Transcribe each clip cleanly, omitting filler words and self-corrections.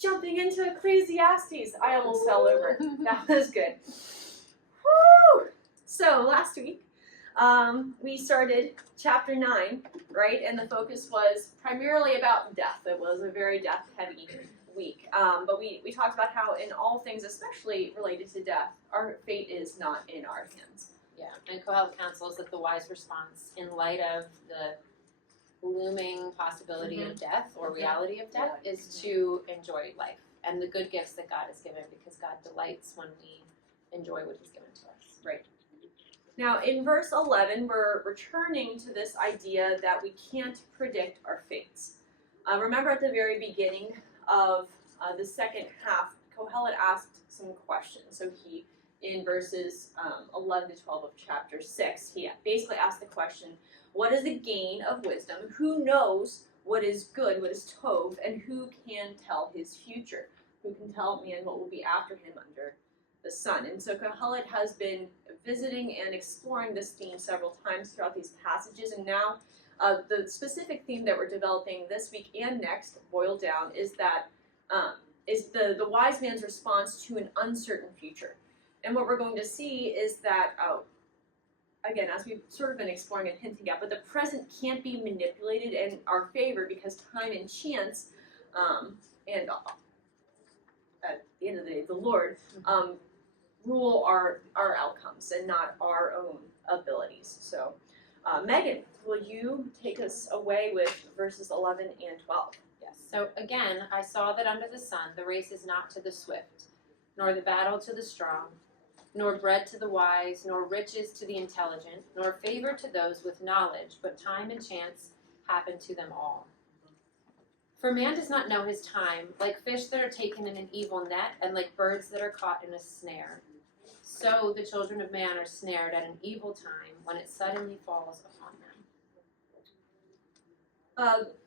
jumping into Ecclesiastes. I almost fell over. That was good. Woo! So last week, we started chapter 9, right? And the focus was primarily about death. It was a very death-heavy week. But we talked about how in all things, especially related to death, our fate is not in our hands. Yeah, and Kohelet counsels that the wise response in light of the looming possibility of death or reality of death is to enjoy life and the good gifts that God has given, because God delights when we enjoy what he's given to us. Right. Now, in verse 11, we're returning to this idea that we can't predict our fates. Remember at the very beginning of the second half, Kohelet asked some questions. So he, in verses 11 to 12 of chapter 6, he basically asked the question, what is the gain of wisdom? Who knows what is good, what is tov, and who can tell his future? Who can tell man what will be after him under the sun? And so Kohelet has been visiting and exploring this theme several times throughout these passages, and now the specific theme that we're developing this week and next, boiled down, is that is the wise man's response to an uncertain future. And what we're going to see is that, again, as we've sort of been exploring and hinting at, but the present can't be manipulated in our favor because time and chance, and at the end of the day, the Lord, rule our outcomes and not our own abilities. So, Megan, will you take us away with verses 11 and 12? Yes. So again, I saw that under the sun the race is not to the swift, nor the battle to the strong, nor bread to the wise, nor riches to the intelligent, nor favor to those with knowledge, but time and chance happen to them all. For man does not know his time, like fish that are taken in an evil net, and like birds that are caught in a snare. So the children of man are snared at an evil time, when it suddenly falls upon them.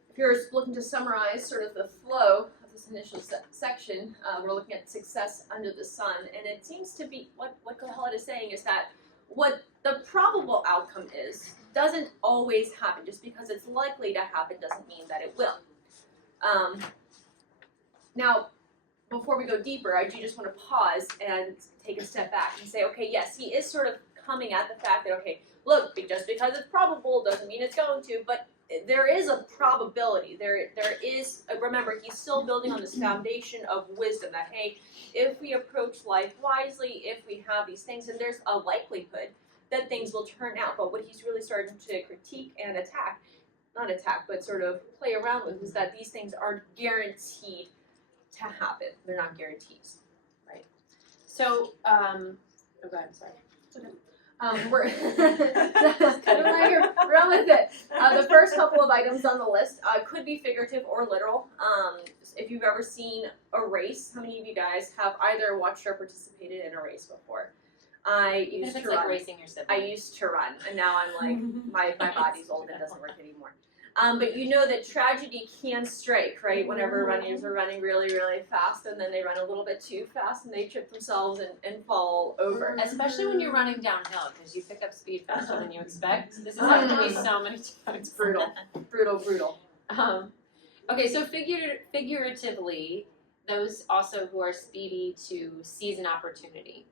If you're looking to summarize sort of the flow of this initial section, we're looking at success under the sun, and it seems to be what Kohelet is saying is that what the probable outcome is doesn't always happen. Just because it's likely to happen doesn't mean that it will. Now, before we go deeper, I do just want to pause and take a step back and say, okay, yes, he is sort of coming at the fact that, okay, look, just because it's probable doesn't mean it's going to, but there is a probability. There is, remember, he's still building on this foundation of wisdom that, hey, if we approach life wisely, if we have these things, and there's a likelihood that things will turn out. But what he's really starting to critique and not attack, but sort of play around with is that these things aren't guaranteed to happen. They're not guarantees, right? So, oh God, I'm sorry. We're run with it. The first couple of items on the list could be figurative or literal. If you've ever seen a race, how many of you guys have either watched or participated in a race before? I used to run. Like racing your sibling. I used to run, and now I'm like, my body's old and doesn't work anymore. But you know that tragedy can strike, right? Whenever runners are running really, really fast, and then they run a little bit too fast, and they trip themselves and fall over. Especially when you're running downhill, because you pick up speed faster than you expect. This has happened to me so many times. It's brutal. Brutal. Okay, so figuratively, those also who are speedy to seize an opportunity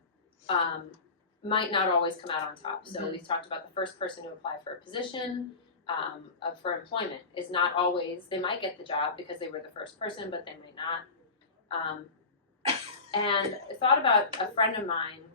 might not always come out on top. So we talked about the first person to apply for a position for employment is not always, they might get the job because they were the first person, but they may not. And I thought about a friend of mine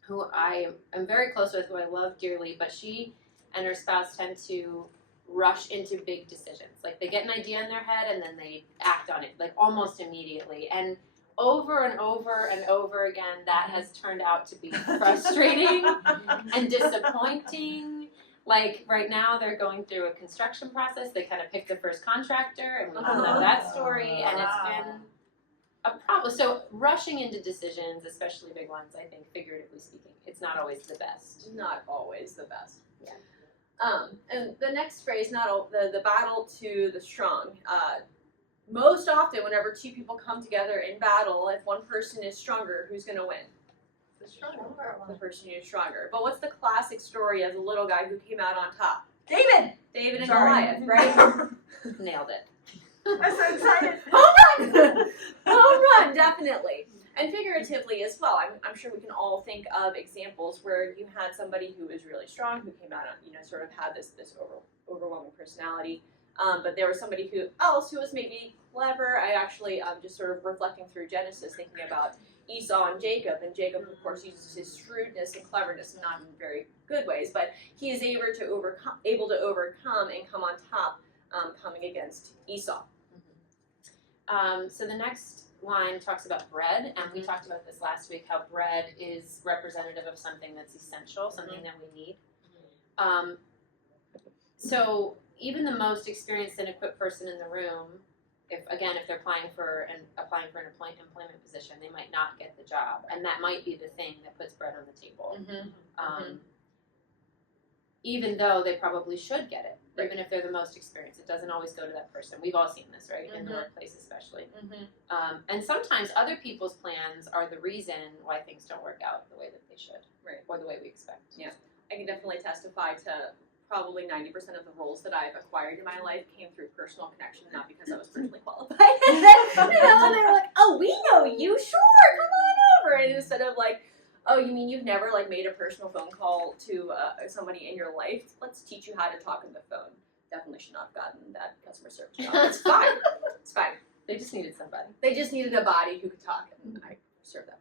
who I am very close with, who I love dearly, but she and her spouse tend to rush into big decisions. Like they get an idea in their head and then they act on it, like almost immediately. And over and over and over again, that has turned out to be frustrating and disappointing. Like right now, they're going through a construction process. They kind of picked the first contractor, and we all know that story, and it's been a problem. So rushing into decisions, especially big ones, I think, figuratively speaking, it's not always the best. Not always the best. Yeah. And the next phrase, the battle to the strong. Most often, whenever two people come together in battle, if one person is stronger, who's going to win? The person who's stronger. But what's the classic story of the little guy who came out on top? David and Goliath, right? Nailed it. I'm so excited. Home run! Home run, definitely. And figuratively as well. I'm sure we can all think of examples where you had somebody who was really strong, who came out, sort of had this overwhelming personality. But there was somebody else who was maybe clever. I actually just sort of reflecting through Genesis, thinking about Esau and Jacob of course uses his shrewdness and cleverness, not in very good ways, but he is able to overcome and come on top, coming against Esau. So the next line talks about bread, and we talked about this last week, how bread is representative of something that's essential, something that we need. So even the most experienced and equipped person in the room, if they're applying for an employment position, they might not get the job, and that might be the thing that puts bread on the table. Even though they probably should get it, even if they're the most experienced, it doesn't always go to that person. We've all seen this, right, in the workplace especially. And sometimes other people's plans are the reason why things don't work out the way that they should, or the way we expect. Yeah, I can definitely testify to probably 90% of the roles that I've acquired in my life came through personal connection, not because I was personally qualified. And they were like, "Oh, we know you, sure, come on over." And instead of like, "Oh, you mean you've never like made a personal phone call to somebody in your life? Let's teach you how to talk on the phone." Definitely should not have gotten that customer service job. It's fine. It's fine. They just needed somebody. They just needed a body who could talk, and I served that function.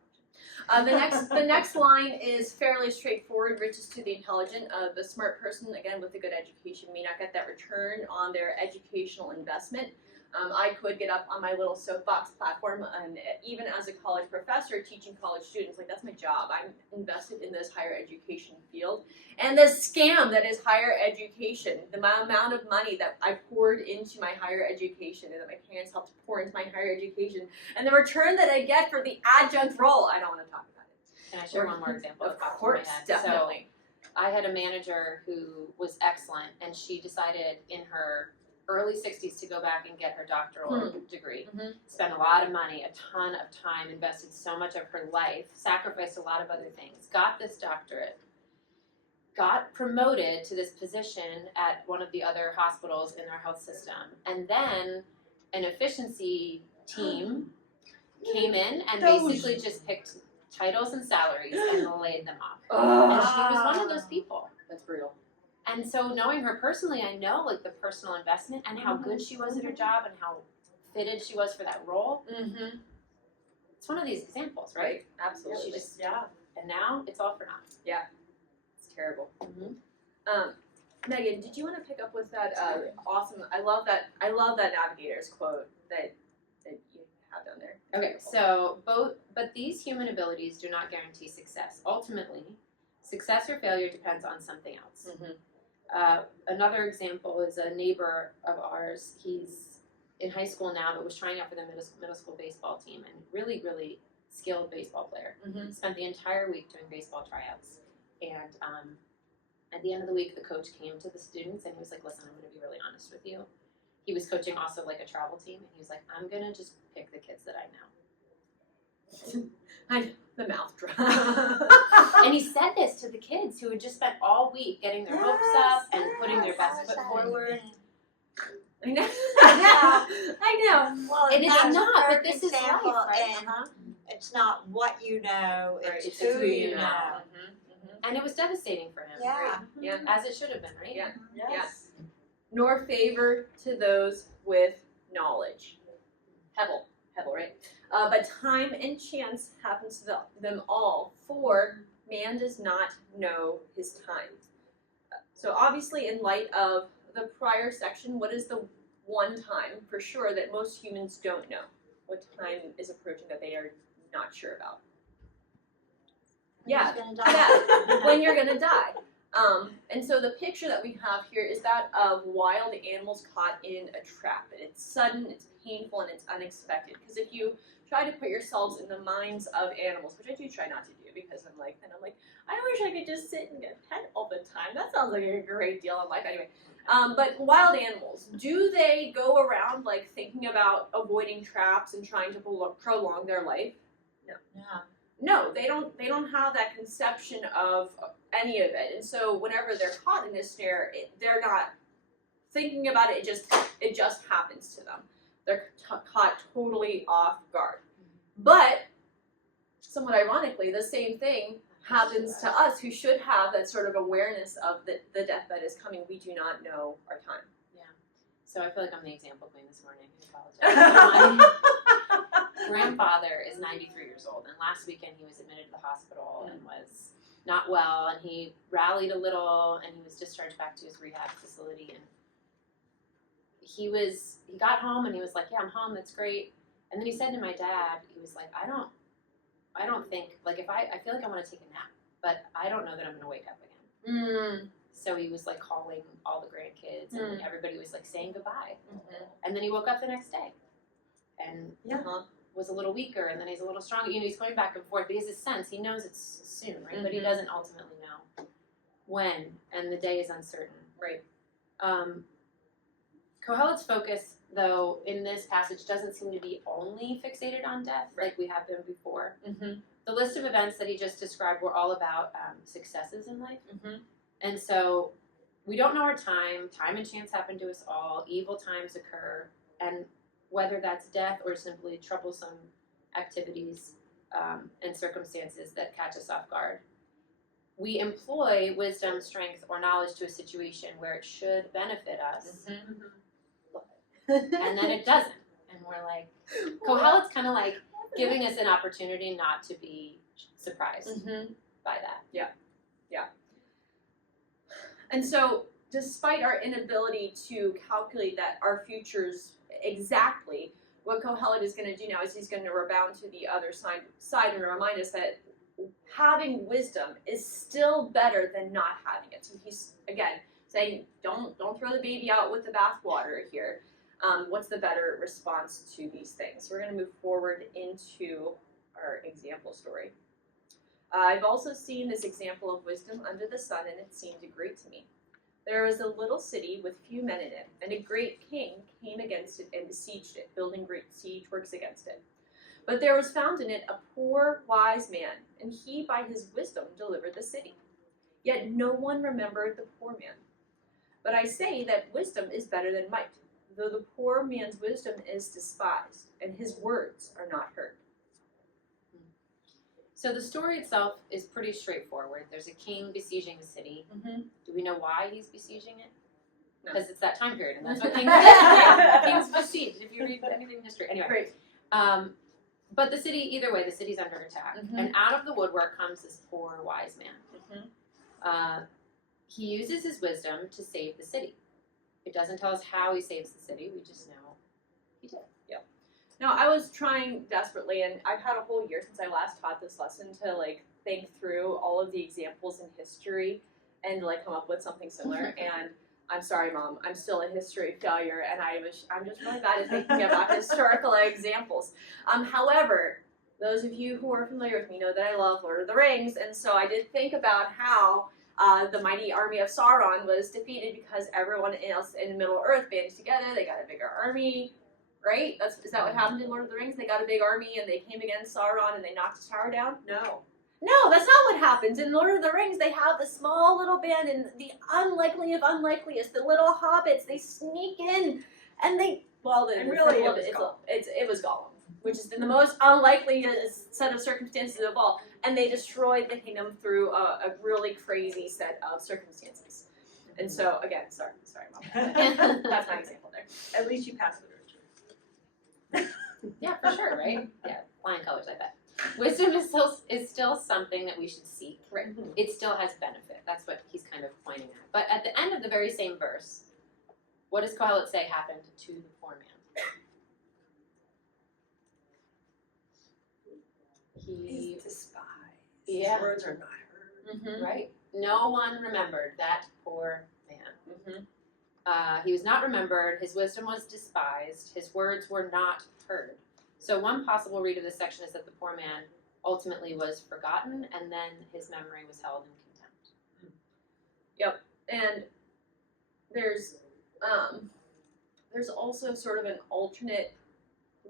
The next line is fairly straightforward. Riches to the intelligent. The smart person, again with a good education, may not get that return on their educational investment. I could get up on my little soapbox platform, and even as a college professor teaching college students, like that's my job. I'm invested in this higher education field, and the scam that is higher education, the amount of money that I poured into my higher education, and that my parents helped pour into my higher education, and the return that I get for the adjunct role, I don't want to talk about it. Can I share one more example? Of course, definitely. So I had a manager who was excellent, and she decided in her early 60s to go back and get her doctoral degree. Spent a lot of money, a ton of time, invested so much of her life, sacrificed a lot of other things, got this doctorate, got promoted to this position at one of the other hospitals in our health system, and then an efficiency team came in and basically just picked titles and salaries and laid them off. And she was one of those people. That's brutal. And so knowing her personally, I know like the personal investment and how good she was at her job and how fitted she was for that role. It's one of these examples, right? Absolutely. She just, and now it's all for naught. Yeah, it's terrible. Megan, did you want to pick up with that awesome? I love that Navigator's quote that you have down there. Okay, so but these human abilities do not guarantee success. Ultimately, success or failure depends on something else. Another example is a neighbor of ours. He's in high school now, but was trying out for the middle school baseball team, and really, really skilled baseball player. Spent the entire week doing baseball tryouts, and at the end of the week, the coach came to the students and he was like, "Listen, I'm going to be really honest with you." He was coaching also like a travel team, and he was like, "I'm going to just pick the kids that I know." The mouth dry. And he said this to the kids who had just spent all week getting their hopes up and putting their best foot forward. I know. I know. Well, It is that's not, a but this is life, example, right? and it's not what you know, it's It's who you know. And it was devastating for him. Yeah. Yeah. As it should have been, right? Yeah. Yes. Nor favor to those with knowledge. Hebel, right? But time and chance happens to them all, for man does not know his time. So obviously, in light of the prior section, what is the one time for sure that most humans don't know? What time is approaching that they are not sure about? Yeah, when you're gonna die. And so the picture that we have here is that of wild animals caught in a trap. And it's sudden, it's painful, and it's unexpected. Because if you try to put yourselves in the minds of animals, which I do try not to do, because I'm like, I wish I could just sit and get pet all the time. That sounds like a great deal in life. Anyway, but wild animals, do they go around like thinking about avoiding traps and trying to prolong their life? No. Yeah. No, they don't have that conception of any of it, and so whenever they're caught in this snare, they're not thinking about it. It just happens to them. caught totally off guard. But somewhat ironically, the same thing happens to us who should have that sort of awareness of the death that is coming. We do not know our time. So I feel like I'm the example queen this morning. I apologize. My grandfather is 93 years old, and last weekend he was admitted to the hospital and was not well, and he rallied a little, and he was discharged back to his rehab facility, and he got home, and he was like, yeah, I'm home, that's great. And then he said to my dad, he was like, I don't think, like, if I feel like I want to take a nap, but I don't know that I'm going to wake up again. So he was like calling all the grandkids, and everybody was like saying goodbye. And then he woke up the next day and was a little weaker, and then he's a little stronger. You know, he's going back and forth, but he has a sense. He knows it's soon, right? But he doesn't ultimately know when, and the day is uncertain. Right. Kohelet's focus, though, in this passage doesn't seem to be only fixated on death like we have been before. The list of events that he just described were all about successes in life. And so we don't know our time. Time and chance happen to us all. Evil times occur. And whether that's death or simply troublesome activities and circumstances that catch us off guard, we employ wisdom, strength, or knowledge to a situation where it should benefit us. And then it doesn't. And we're like, Kohelet's kind of like giving us an opportunity not to be surprised by that. Yeah. And so, despite our inability to calculate that our futures exactly, what Kohelet is going to do now is he's going to rebound to the other side and remind us that having wisdom is still better than not having it. So he's, again, saying, don't throw the baby out with the bathwater here. What's the better response to these things? So we're going to move forward into our example story. I've also seen this example of wisdom under the sun, and it seemed great to me. There was a little city with few men in it, and a great king came against it and besieged it, building great siege works against it. But there was found in it a poor, wise man, and he by his wisdom delivered the city. Yet no one remembered the poor man. But I say that wisdom is better than might, though the poor man's wisdom is despised, and his words are not heard. So the story itself is pretty straightforward. There's a king besieging a city. Do we know why he's besieging it? No. Because it's that time period, and that's what kings do. Kings besiege, if you read anything in history. Anyway. Great. But the city, either way, the city's under attack. And out of the woodwork comes this poor, wise man. He uses his wisdom to save the city. It doesn't tell us how he saves the city. We just know he did. Now, I was trying desperately, and I've had a whole year since I last taught this lesson to, like, think through all of the examples in history and, like, come up with something similar. And I'm sorry, Mom, I'm still a history failure, and I'm just really bad at thinking about historical examples. However, those of you who are familiar with me know that I love Lord of the Rings, and so I did think about how the mighty army of Sauron was defeated because everyone else in Middle-earth banded together. They got a bigger army. Right? Is that what happened in Lord of the Rings? They got a big army and they came against Sauron and they knocked his tower down? No, that's not what happens. In Lord of the Rings, they have the small little band and the unlikely of unlikeliest, the little hobbits. They sneak in and it was Gollum, which is the most unlikely set of circumstances of all. And they destroyed the kingdom through a really crazy set of circumstances. And so, again, sorry, Mom. That's my example there. At least you passed the Yeah, for sure, right? Yeah, flying colors, I bet. Wisdom is still something that we should seek. Right. It still has benefit. That's what he's kind of pointing at. But at the end of the very same verse, what does Kohelet say happened to the poor man? He's despised. Yeah. His words are not heard. Right? No one remembered that poor man. He was not remembered. His wisdom was despised. His words were not heard. So one possible read of this section is that the poor man ultimately was forgotten, and then his memory was held in contempt. Yep. And there's also sort of an alternate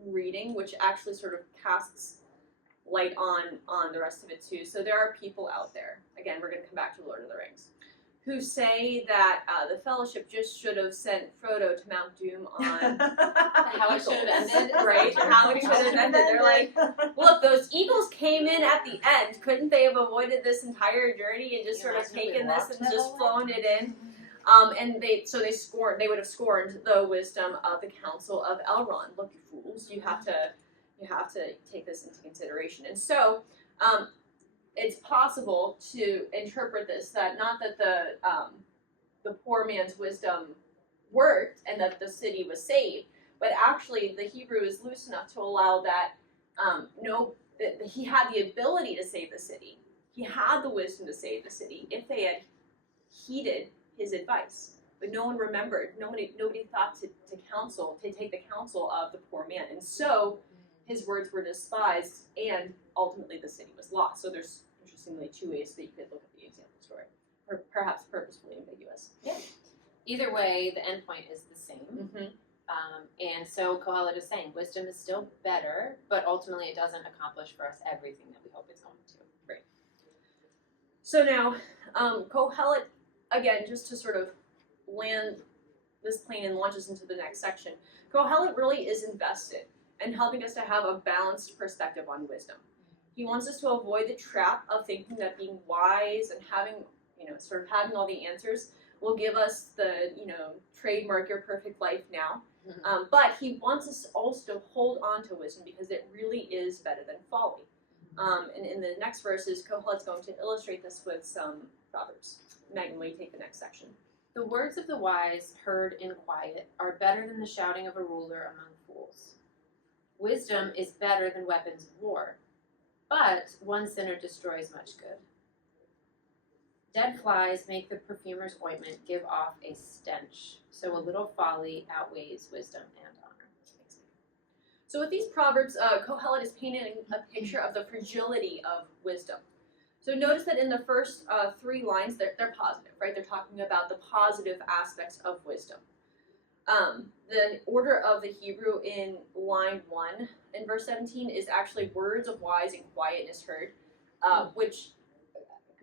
reading, which actually sort of casts light on the rest of it too. So there are people out there, again, we're going to come back to Lord of the Rings, who say that the Fellowship just should have sent Frodo to Mount Doom on how it should have ended. Right, how it should have ended. They're like, look, those eagles came in at the end. Couldn't they have avoided this entire journey and just You sort of imagine if taken they this walked and the just whole flown way? it in? And they would have scorned the wisdom of the counsel of Elrond. Look, you fools, you have to take this into consideration. And so, it's possible to interpret this that not that the poor man's wisdom worked and that the city was saved, but actually the Hebrew is loose enough to allow that that he had the ability to save the city. He had the wisdom to save the city if they had heeded his advice. But no one remembered. Nobody thought to take the counsel of the poor man. And so his words were despised and ultimately the city was lost. So there's interestingly two ways that you could look at the example story. Or perhaps purposefully ambiguous. Yeah. Either way, the end point is the same. Mm-hmm. And so Kohelet is saying wisdom is still better, but ultimately it doesn't accomplish for us everything that we hope it's going to. Right. So now, Kohelet, again, just to sort of land this plane and launch us into the next section, Kohelet really is invested in helping us to have a balanced perspective on wisdom. He wants us to avoid the trap of thinking that being wise and having all the answers will give us the, trademark your perfect life now. Mm-hmm. But he wants us also to hold on to wisdom because it really is better than folly. And in the next verses, Kohelet's going to illustrate this with some proverbs. Megan, will you take the next section? The words of the wise heard in quiet are better than the shouting of a ruler among fools. Wisdom is better than weapons of war, but one sinner destroys much good. Dead flies make the perfumer's ointment give off a stench, so a little folly outweighs wisdom and honor. So with these proverbs, Kohelet is painting a picture of the fragility of wisdom. So notice that in the first 3 lines, they're positive, right? They're talking about the positive aspects of wisdom. The order of the Hebrew in line 1 in verse 17 is actually words of wise and quietness heard, which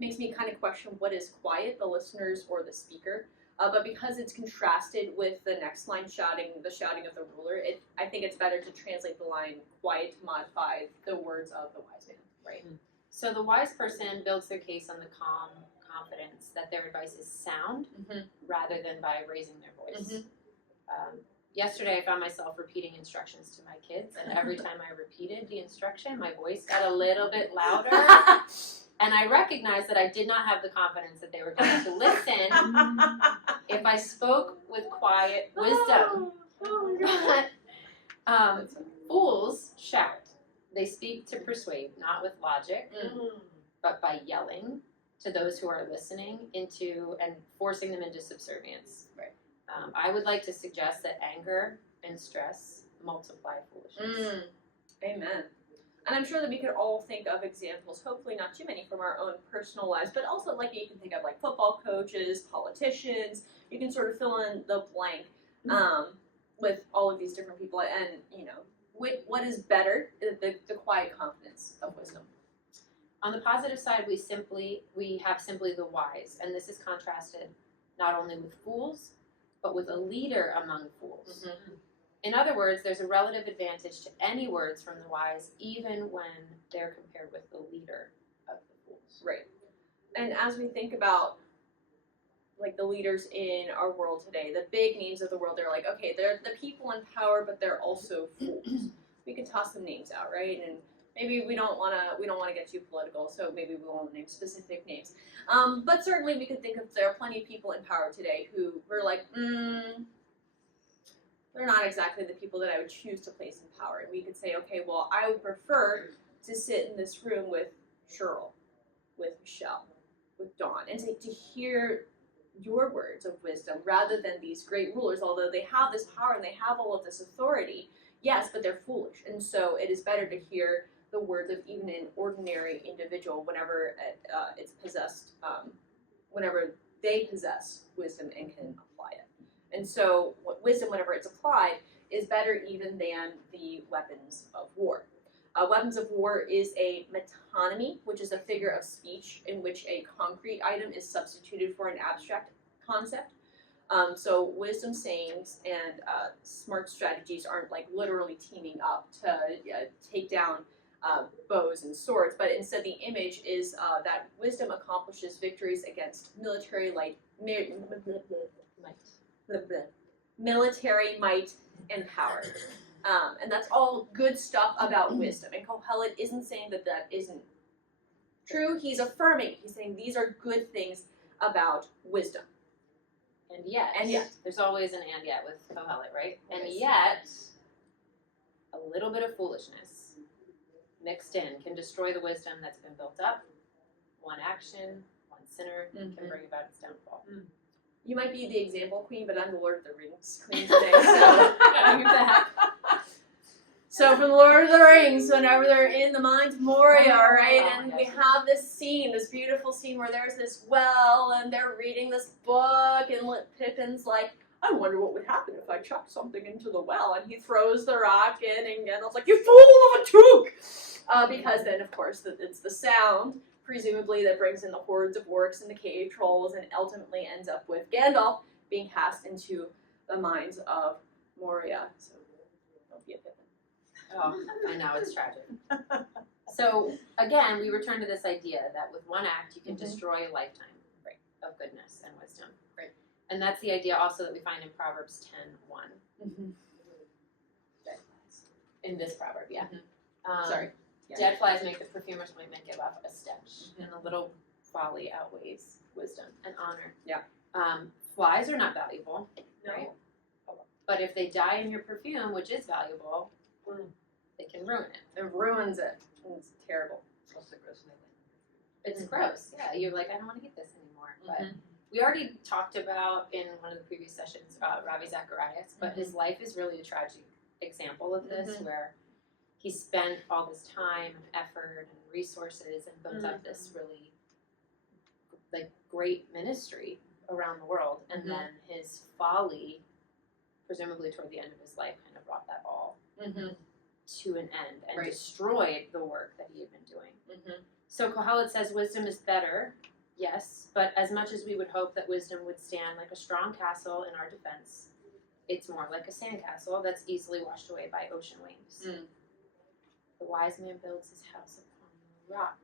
makes me kind of question what is quiet, the listeners or the speaker. But because it's contrasted with the next line, the shouting of the ruler, I think it's better to translate the line quiet to modify the words of the wise man, right? So the wise person builds their case on the calm confidence that their advice is sound rather than by raising their voice. Yesterday I found myself repeating instructions to my kids, and every time I repeated the instruction, my voice got a little bit louder. And I recognized that I did not have the confidence that they were going to listen if I spoke with quiet wisdom. But fools shout. They speak to persuade, not with logic, but by yelling to those who are listening and forcing them into subservience. Right. I would like to suggest that anger and stress multiply foolishness. Amen. And I'm sure that we could all think of examples, hopefully not too many from our own personal lives, but also like you can think of like football coaches, politicians. You can sort of fill in the blank with all of these different people. And, what is better? The quiet confidence of wisdom. On the positive side, we have simply the wise, and this is contrasted not only with fools, but with a leader among fools. In other words, there's a relative advantage to any words from the wise, even when they're compared with the leader of the fools. Right. And as we think about like the leaders in our world today, the big names of the world, they're like, okay, they're the people in power, but they're also fools. We could toss some names out, right? And maybe we don't want to get too political, so maybe we won't name specific names. But certainly we could think of there are plenty of people in power today who were like, they're not exactly the people that I would choose to place in power. And we could say, okay, well, I would prefer to sit in this room with Cheryl, with Michelle, with Dawn, and to hear your words of wisdom rather than these great rulers, although they have this power and they have all of this authority. Yes, but they're foolish. And so it is better to hear the words of even an ordinary individual whenever it's possessed, whenever they possess wisdom and can apply it. And so wisdom, whenever it's applied, is better even than the weapons of war. Weapons of war is a metonymy, which is a figure of speech in which a concrete item is substituted for an abstract concept. So wisdom sayings and smart strategies aren't like literally teaming up to take down bows and swords, but instead the image is that wisdom accomplishes victories against military military might and power. And that's all good stuff about wisdom. And Kohelet isn't saying that that isn't true. He's affirming. He's saying these are good things about wisdom. And yet, there's always an and yet with Kohelet, right? And Yes. yet, a little bit of foolishness mixed in can destroy the wisdom that's been built up. One action, one sinner can bring about its downfall. You might be the example queen, but I'm the Lord of the Rings queen today. So Bring it back. So from Lord of the Rings, whenever they're in the mines of Moria, right, and we have this scene, this beautiful scene where there's this well, and they're reading this book, and Pippin's like, I wonder what would happen if I chucked something into the well, and he throws the rock in, and Gandalf's like, you fool of a took! Because then, of course, it's the sound, presumably, that brings in the hordes of orcs and the cave trolls, and ultimately ends up with Gandalf being cast into the mines of Moria. So, don't be a Pippin. Oh, I know, it's tragic. So, again, we return to this idea that with one act, you can destroy a lifetime of goodness and wisdom. Right. And that's the idea also that we find in Proverbs 10:1. In this proverb, yeah. Sorry. Yeah. Dead flies make the perfumer's ointment give off a stench, and a little folly outweighs wisdom and honor. Yeah. Flies are not valuable, No. right? But if they die in your perfume, which is valuable, they can ruin it. It ruins it. It's terrible. It's gross. Yeah, you're like, I don't want to eat this anymore. But we already talked about in one of the previous sessions Ravi Zacharias, but his life is really a tragic example of this, where he spent all this time and effort and resources and built up this really like great ministry around the world, and then his folly, presumably toward the end of his life, kind of brought that all to an end and destroyed the work that he had been doing. So Kohelet says wisdom is better, yes, but as much as we would hope that wisdom would stand like a strong castle in our defense, it's more like a sandcastle that's easily washed away by ocean waves. The wise man builds his house upon the rock.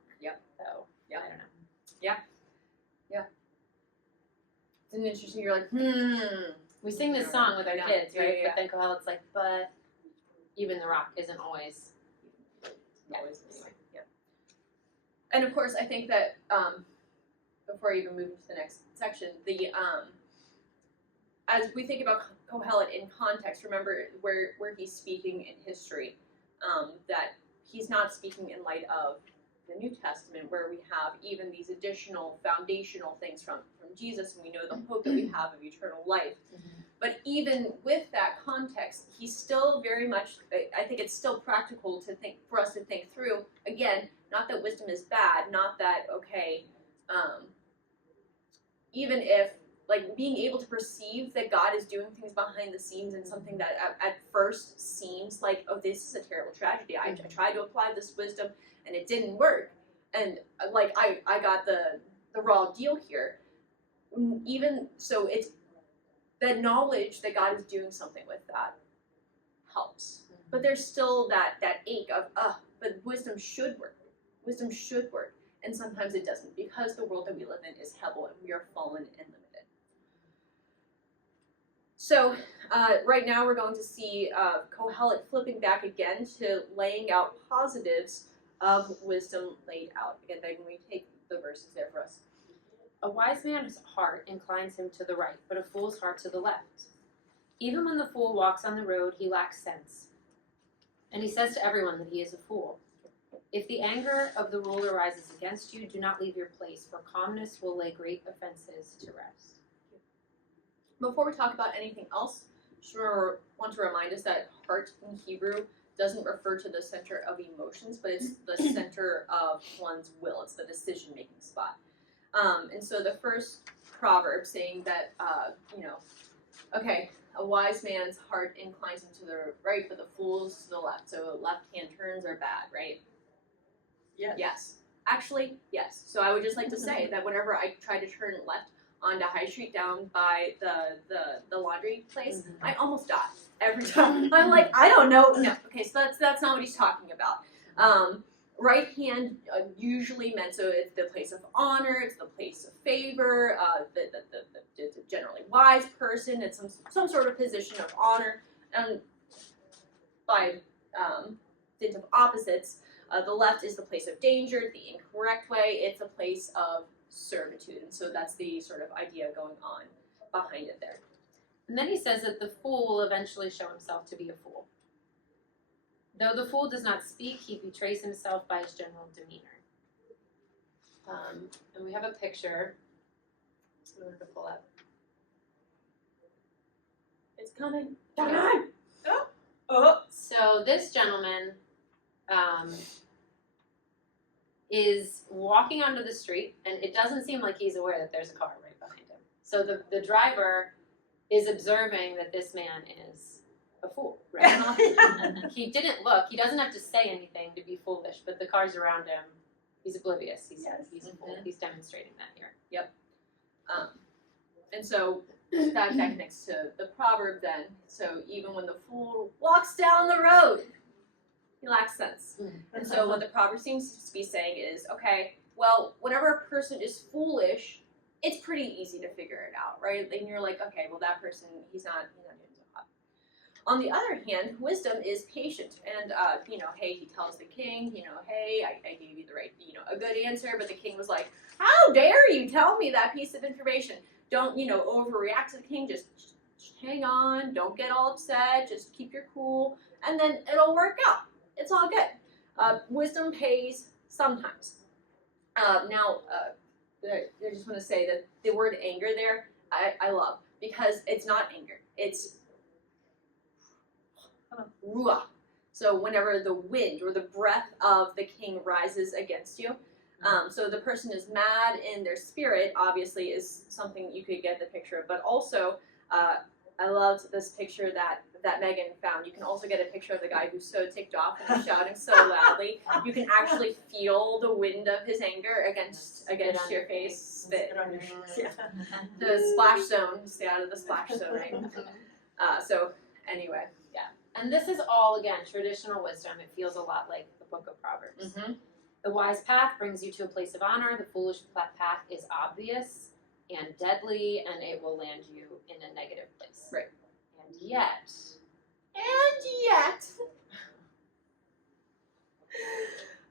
Though. I don't know. It's an interesting, you're like, We sing this song with our kids, right? Yeah. But then Kohelet's like, but even the rock isn't always. Always anyway. Yeah. And of course, I think that before I even move into the next section, the as we think about Kohelet in context, remember where he's speaking in history, that he's not speaking in light of the New Testament, where we have even these additional foundational things from Jesus, and we know the hope that we have of eternal life. But even with that context, he's still very much, I think it's still practical to think, for us to think through, again, not that wisdom is bad, not that, even if, like, being able to perceive that God is doing things behind the scenes and something that at first seems like, oh, this is a terrible tragedy. I tried to apply this wisdom and it didn't work. And, like, I got the raw deal here. Even so, it's that knowledge that God is doing something with that helps. But there's still that ache of, but wisdom should work. Wisdom should work. And sometimes it doesn't, because the world that we live in is Hebel and we are fallen and limited. So right now we're going to see Kohelet flipping back again to laying out positives of wisdom laid out. Again, then we take the verses there for us. A wise man's heart inclines him to the right, but a fool's heart to the left. Even when the fool walks on the road, he lacks sense. And he says to everyone that he is a fool. If the anger of the ruler rises against you, do not leave your place, for calmness will lay great offenses to rest. Before we talk about anything else, just want to remind us that heart in Hebrew doesn't refer to the center of emotions, but it's the center of one's will. It's the decision-making spot. And so the first proverb saying that, a wise man's heart inclines him to the right, but the fool's to the left. So left-hand turns are bad, right? Yes. Yes. Actually, yes. So I would just like to say that whenever I try to turn left onto High Street down by the laundry place. Mhm. I almost die every time. I'm like, I don't know. No, okay, so that's not what he's talking about. Right hand usually meant, so it's the place of honor, it's the place of favor, the generally wise person, it's some sort of position of honor, and by dint of opposites, the left is the place of danger, the incorrect way, it's a place of servitude, and so that's the sort of idea going on behind it there. And then he says that the fool will eventually show himself to be a fool. Though the fool does not speak, he betrays himself by his general demeanor. And we have a picture. I wanted to pull up. It's coming. So this gentleman is walking onto the street, and it doesn't seem like he's aware that there's a car right behind him. So the driver is observing that this man is a fool, right? He didn't look. He doesn't have to say anything to be foolish, but the cars around him, he's oblivious. He says he's a fool. He's demonstrating that here. And so that connects to the proverb then. So even when the fool walks down the road, he lacks sense. And so what the proverb seems to be saying is, okay, well, whenever a person is foolish, it's pretty easy to figure it out, right? And you're like, okay, well, that person, he's not doing so hot. On the other hand, wisdom is patient, and hey, he tells the king, hey, I gave you the right, a good answer, but the king was like, how dare you tell me that piece of information? Don't, overreact to the king. Just hang on. Don't get all upset. Just keep your cool, and then it'll work out. It's all good. Wisdom pays sometimes. I just want to say that the word anger there, I love, because it's not anger. It's ruah. So whenever the wind or the breath of the king rises against you, so the person is mad in their spirit, obviously, is something you could get the picture of. But also, I loved this picture that Megan found. You can also get a picture of the guy who's so ticked off and shouting so loudly. You can actually feel the wind of his anger against your face. Spit. Yeah. The splash zone. Stay out of the splash zone, right? So anyway, Yeah. And this is all, again, traditional wisdom. It feels a lot like the book of Proverbs. Mm-hmm. The wise path brings you to a place of honor. The foolish path is obvious and deadly, and it will land you in a negative place. Right. And yet,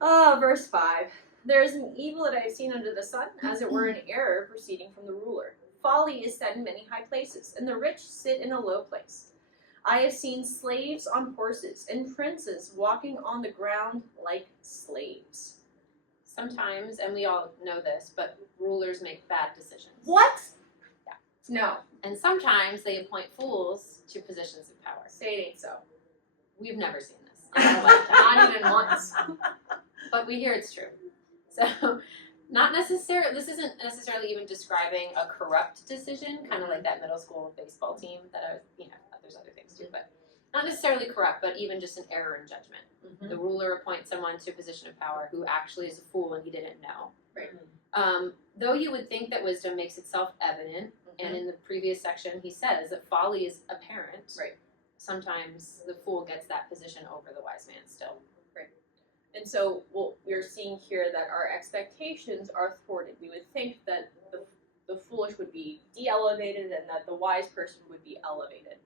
verse 5. There is an evil that I have seen under the sun, as it were an error proceeding from the ruler. Folly is set in many high places, and the rich sit in a low place. I have seen slaves on horses, and princes walking on the ground like slaves. sometimes, and we all know this, but rulers make bad decisions. What? Yeah. No. And sometimes they appoint fools to positions of power. Say it ain't so. We've never seen this in our lifetime. Not even once. But we hear it's true. So, not necessarily, this isn't necessarily even describing a corrupt decision, kind of like that middle school baseball team that I was, there's other things too, but not necessarily corrupt, but even just an error in judgment. Mm-hmm. The ruler appoints someone to a position of power who actually is a fool and he didn't know. Right. Though you would think that wisdom makes itself evident, and in the previous section he says that folly is apparent, Right. sometimes the fool gets that position over the wise man still. And so we're seeing here that our expectations are thwarted. We would think that the foolish would be de-elevated and that the wise person would be elevated.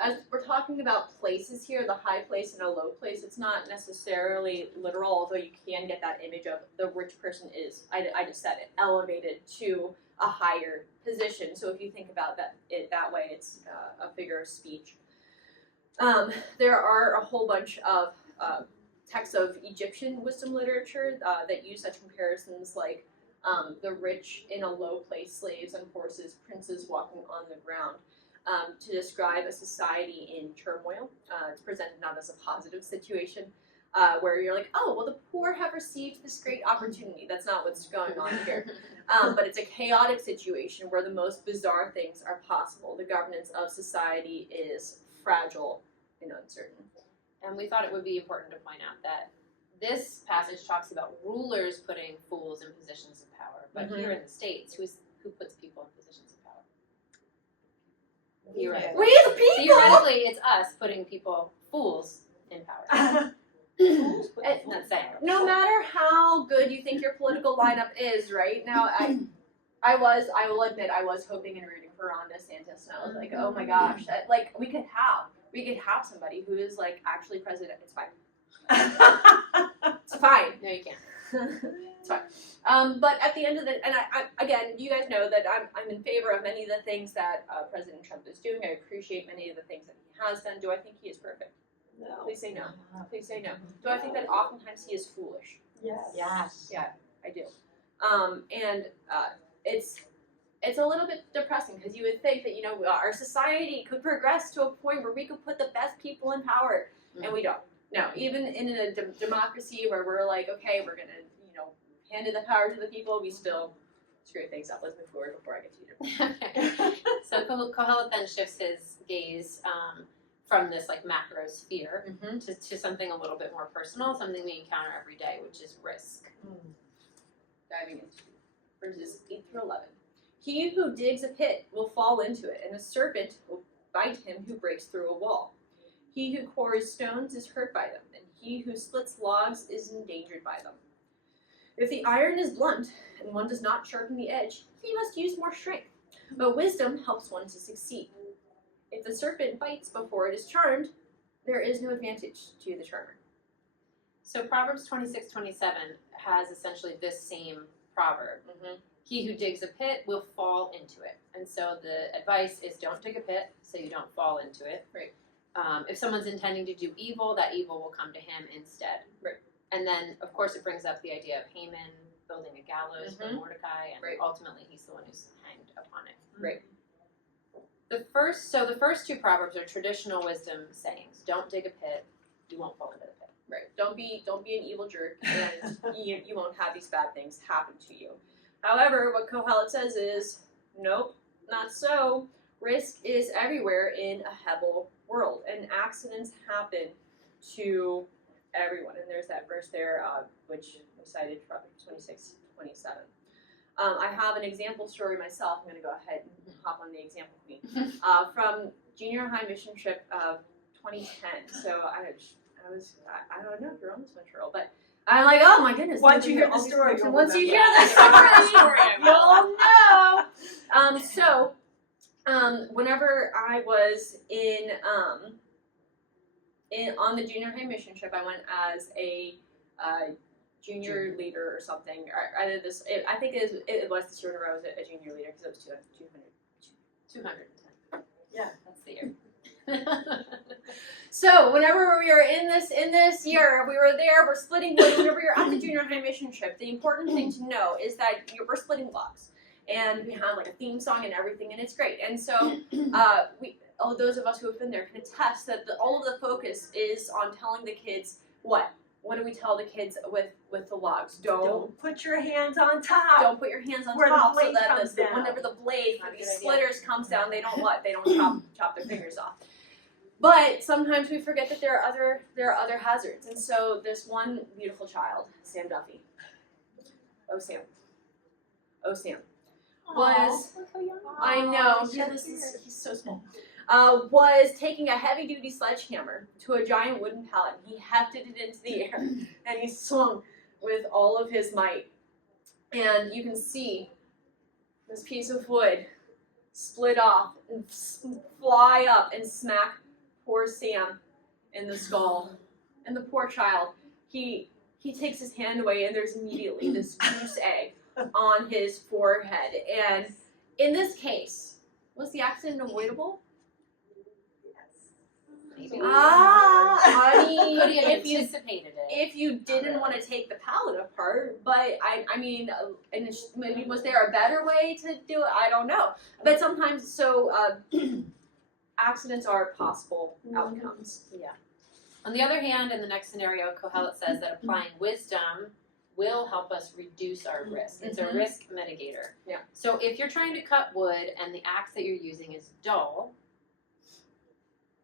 As we're talking about places here, the high place and a low place, it's not necessarily literal, although you can get that image of the rich person is, I just said it, elevated to a higher position. So if you think about it that way, it's a figure of speech. There are a whole bunch of texts of Egyptian wisdom literature that use such comparisons like the rich in a low place, slaves on horses, princes walking on the ground, to describe a society in turmoil. It's presented not as a positive situation where you're like, oh, well, the poor have received this great opportunity. That's not what's going on here. But it's a chaotic situation where the most bizarre things are possible. The governance of society is fragile and uncertain. And we thought it would be important to point out that this passage talks about rulers putting fools in positions of power, but here in the States, who puts people in positions of power? Theoretically. We the people. Theoretically, it's us putting fools in power. Not saying. No matter how good you think your political lineup is, right now, I will admit, I was hoping and rooting for Ron DeSantis, and I was like, oh my gosh, that, like we could have somebody who is like actually president. It's fine. It's fine. No, you can't. It's fine. But at the end of the, and I again, you guys know that I'm in favor of many of the things that President Trump is doing. I appreciate many of the things that he has done. Do I think he is perfect? No. Please say no. Please say no. Do I think that oftentimes he is foolish? Yes. Yes. Yeah, I do. And it's a little bit depressing because you would think that our society could progress to a point where we could put the best people in power, and we don't. No, even in a democracy where we're like, okay, we're gonna hand the power to the people, we still screw things up. Let's move forward before I get to you. Okay. So Kohelet then shifts his gaze from this like macro sphere to something a little bit more personal, something we encounter every day, which is risk. Diving into verses 8 through 11. He who digs a pit will fall into it, and a serpent will bite him who breaks through a wall. He who quarries stones is hurt by them, and he who splits logs is endangered by them. If the iron is blunt, and one does not sharpen the edge, he must use more strength. But wisdom helps one to succeed. If the serpent bites before it is charmed, there is no advantage to the charmer. So Proverbs 26:27 has essentially this same proverb. He who digs a pit will fall into it. And so the advice is don't dig a pit so you don't fall into it. Right. If someone's intending to do evil, that evil will come to him instead. Right. And then, of course, it brings up the idea of Haman building a gallows for Mordecai, and ultimately he's the one who's hanged upon it. Right. The first two proverbs are traditional wisdom sayings. Don't dig a pit, you won't fall into the pit. Right. Don't be an evil jerk, and you won't have these bad things happen to you. However, what Kohelet says is, nope, not so. Risk is everywhere in a Hebel world, and accidents happen to everyone. And there's that verse there, which we cited, Proverbs 26:27. I have an example story myself. I'm going to go ahead and hop on the example queen from junior high mission trip of 2010. So I don't know if you're on this one, Cheryl, but I'm like, oh my goodness. Once you hear the story, once you hear remember. the story, you'll know. Whenever I was on the junior high mission trip, I went as a junior leader or something. I think it was this year whenever I was a junior leader because it was 210. Yeah. That's the year. So whenever we were in this year, we were there, we're splitting wood. Whenever you're at the junior high mission trip, the important thing to know is that we're splitting logs. And we have like a theme song and everything, and it's great. And so all those of us who have been there can attest that all of the focus is on telling the kids what? What do we tell the kids with the logs? Don't put your hands on top. Don't put your hands on Where the top so blade that comes down. whenever the blade for Not a these good idea. splitters comes down, they don't what? They don't chop their fingers off. But sometimes we forget that there are other hazards. And so this one beautiful child, Sam Duffy. Oh Sam. Was Look how young. I know he's so small. Was taking a heavy-duty sledgehammer to a giant wooden pallet. He hefted it into the air, and he swung with all of his might. And you can see this piece of wood split off and fly up and smack poor Sam in the skull. And the poor child, he takes his hand away, and there's immediately this goose egg on his forehead. And in this case, was the accident avoidable? Maybe. I mean, Could he have if you anticipated it? if you didn't want to take the pallet apart, but I mean, and maybe was there a better way to do it? I don't know. But sometimes, accidents are possible outcomes. Yeah. On the other hand, in the next scenario, Kohelet says that applying wisdom will help us reduce our risk. It's a risk mitigator. Yeah. So if you're trying to cut wood and the axe that you're using is dull,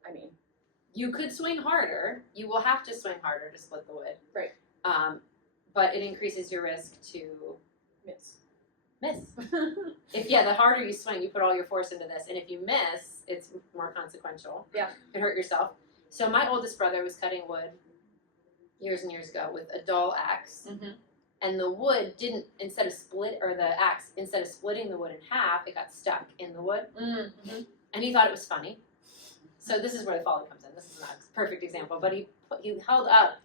I mean, you could swing harder. You will have to swing harder to split the wood. Right. But it increases your risk to miss. miss. The harder you swing, you put all your force into this, and if you miss, it's more consequential. Yeah. You can hurt yourself. So my oldest brother was cutting wood years and years ago with a dull axe, and the wood didn't, instead of splitting the wood in half, it got stuck in the wood, and he thought it was funny. So this is where the folly comes in. This is not a perfect example, but he held up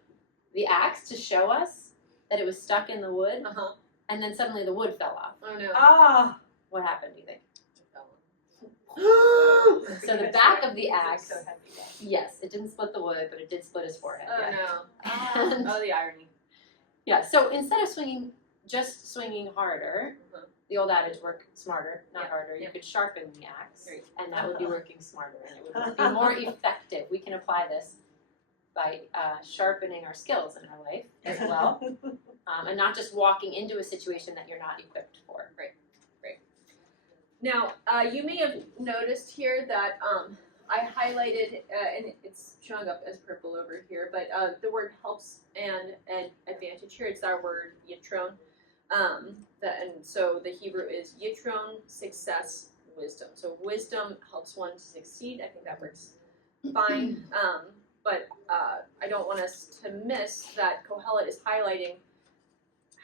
the axe to show us that it was stuck in the wood, and then suddenly the wood fell off. Oh no. Ah. What happened, do you think? Oh. So the back of the It's axe, so heavy, yeah. yes, it didn't split the wood, but it did split his forehead. Oh no. And- Oh, the irony. Yeah, so instead of swinging harder, the old adage, work smarter, not harder, you could sharpen the axe, Right. and that would be working smarter, and it would be more effective. We can apply this by sharpening our skills in our life as well, and not just walking into a situation that you're not equipped for. Right. Now, you may have noticed here that I highlighted, and it's showing up as purple over here, but the word helps and advantage here, it's our word yitron. And so the Hebrew is yitron, success, wisdom. So wisdom helps one to succeed. I think that works fine. But I don't want us to miss that Kohelet is highlighting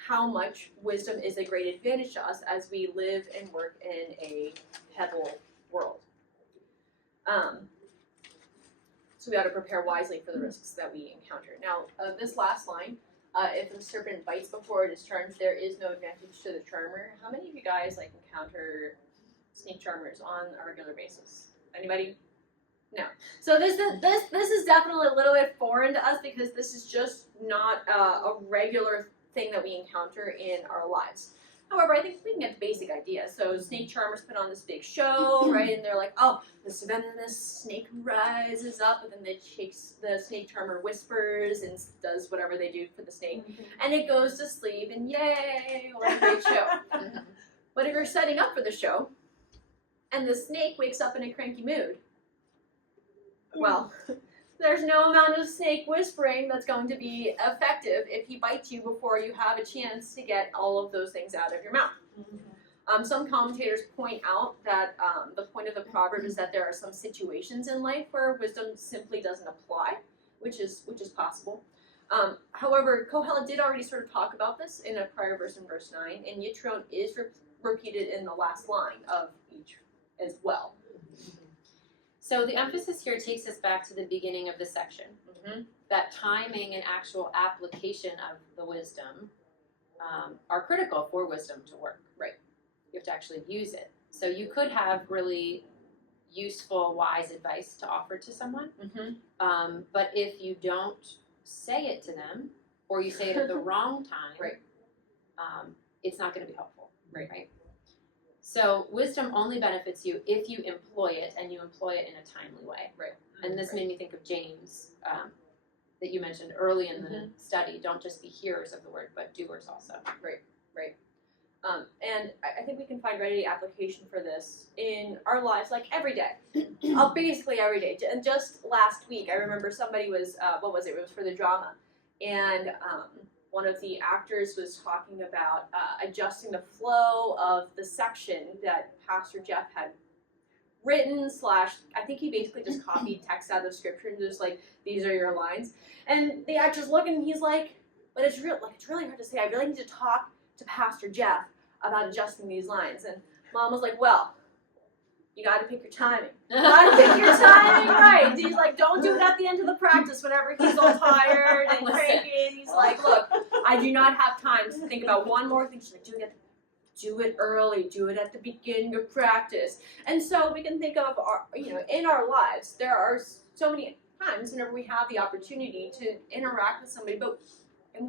how much wisdom is a great advantage to us as we live and work in a Hebel world. So we ought to prepare wisely for the risks that we encounter. Now, this last line, if the serpent bites before it is charmed, there is no advantage to the charmer. How many of you guys encounter snake charmers on a regular basis? Anybody? No. So this is definitely a little bit foreign to us because this is just not a regular thing that we encounter in our lives. However, I think we can get the basic idea. So snake charmers put on this big show, right? And they're like, oh, this venomous snake rises up, and then the snake charmer whispers and does whatever they do for the snake, and it goes to sleep, and yay, what a great show. But if you're setting up for the show, and the snake wakes up in a cranky mood, well, there's no amount of snake whispering that's going to be effective if he bites you before you have a chance to get all of those things out of your mouth. Some commentators point out that the point of the proverb is that there are some situations in life where wisdom simply doesn't apply, which is possible. However, Kohelet did already sort of talk about this in a prior verse in verse 9, and Yitron is repeated in the last line of each as well. So the emphasis here takes us back to the beginning of the section. That timing and actual application of the wisdom are critical for wisdom to work. Right. You have to actually use it. So you could have really useful, wise advice to offer to someone, but if you don't say it to them, or you say it at the wrong time, it's not going to be helpful. Right. So wisdom only benefits you if you employ it, and you employ it in a timely way. Right. And this made me think of James, that you mentioned early in the study. Don't just be hearers of the word, but doers also. Right. And I think we can find ready application for this in our lives, every day. Basically every day. And just last week, I remember somebody was, what was it? It was for the drama. And one of the actors was talking about adjusting the flow of the section that Pastor Jeff had written / I think he basically just copied text out of scripture and just these are your lines. And the actor's looking and he's like, but it's really hard to say. I really need to talk to Pastor Jeff about adjusting these lines. And Mom was like, well, you got to pick your timing. You got to pick your timing right. He's like, don't do it at the end of the practice whenever he's all tired and cranky. And he's like, look, I do not have time to think about one more thing. She's like, do it early. Do it at the beginning of practice. And so we can think of our, in our lives, there are so many times whenever we have the opportunity to interact with somebody, but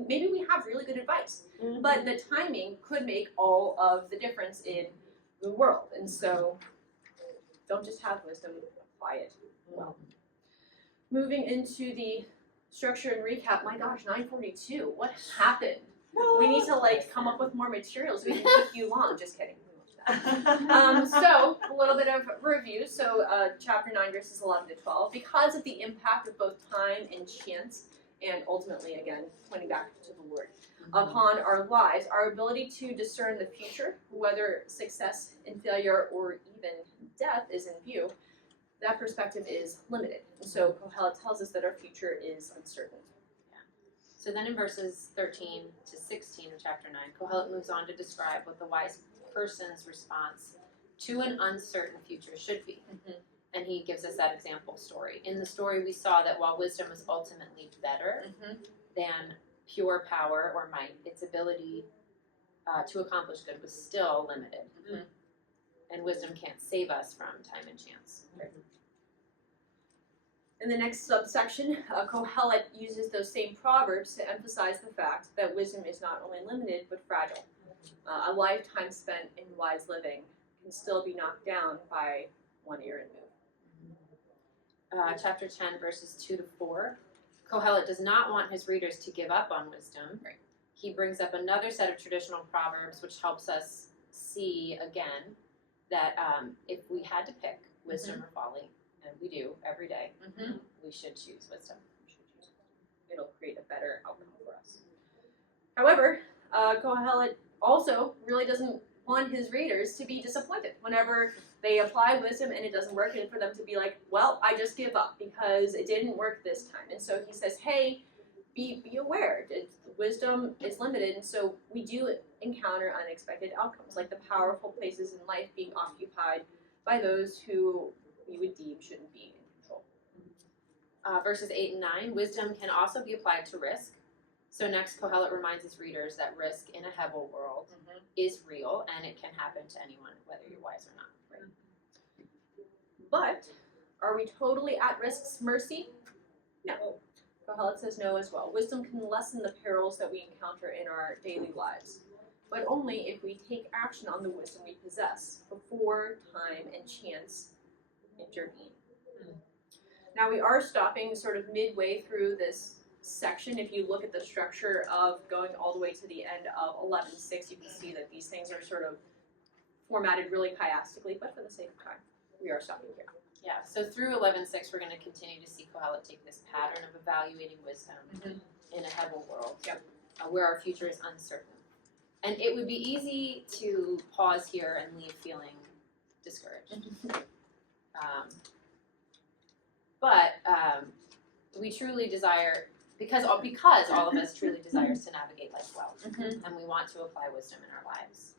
maybe we have really good advice, but the timing could make all of the difference in the world. And so don't just have wisdom, apply it well. Moving into the structure and recap, my gosh, 9:42, what happened? We need to come up with more materials. We can keep you long. Just kidding. So a little bit of review. So chapter 9 verses 11 to 12. Because of the impact of both time and chance and ultimately, again, pointing back to the Lord. Upon our lives, our ability to discern the future, whether success and failure or even death is in view, that perspective is limited. And so Kohelet tells us that our future is uncertain. So then in verses 13 to 16 of chapter 9, Kohelet moves on to describe what the wise person's response to an uncertain future should be. And he gives us that example story. In the story, we saw that while wisdom was ultimately better than pure power or might, its ability to accomplish good was still limited. And wisdom can't save us from time and chance. In the next subsection, Kohelet uses those same proverbs to emphasize the fact that wisdom is not only limited but fragile. A lifetime spent in wise living can still be knocked down by one errant move. Chapter 10, verses 2 to 4. Kohelet does not want his readers to give up on wisdom. Right. He brings up another set of traditional proverbs, which helps us see again that if we had to pick wisdom or folly, and we do every day, we should choose wisdom. It'll create a better outcome for us. However, Kohelet also really doesn't want his readers to be disappointed whenever they apply wisdom and it doesn't work, and for them to be like, well, I just give up because it didn't work this time. And so he says, hey, be aware. Wisdom is limited, and so we do encounter unexpected outcomes, like the powerful places in life being occupied by those who we would deem shouldn't be in control. Verses 8 and 9, wisdom can also be applied to risk. So next, Kohelet reminds his readers that risk in a Hebel world is real, and it can happen to anyone, whether you're wise or not. But are we totally at risk's mercy? No. Kohelet says no as well. Wisdom can lessen the perils that we encounter in our daily lives, but only if we take action on the wisdom we possess before time and chance intervene. Now we are stopping sort of midway through this section. If you look at the structure of going all the way to the end of 11:6, you can see that these things are sort of formatted really chiastically, but for the sake of time, we are stopping here. Yeah, so through 11:6, we're going to continue to see Kohelet take this pattern of evaluating wisdom in a Hebel world, where our future is uncertain. And it would be easy to pause here and leave feeling discouraged. But we truly desire, because all of us truly desires to navigate life well, and we want to apply wisdom in our lives,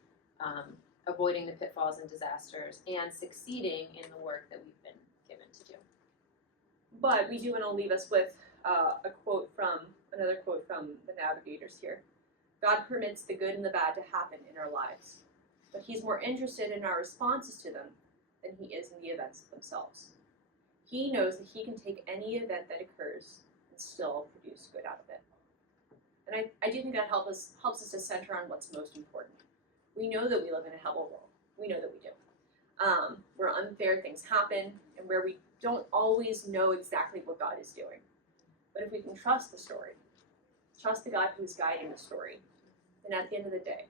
avoiding the pitfalls and disasters, and succeeding in the work that we've been given to do. But we do want to leave us with another quote from the navigators here. God permits the good and the bad to happen in our lives, but he's more interested in our responses to them than he is in the events themselves. He knows that he can take any event that occurs and still produce good out of it. And I do think that helps us to center on what's most important. We know that we live in a Hebel world. We know that we do. Where unfair things happen and where we don't always know exactly what God is doing. But if we can trust the story, trust the God who's guiding the story, then at the end of the day,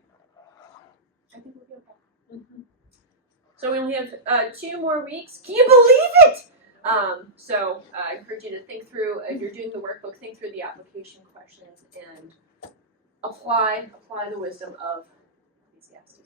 I think we'll be okay. So we only have 2 more weeks. Can you believe it? So I encourage you to think through, if you're doing the workbook, think through the application questions and apply the wisdom of Ecclesiastes.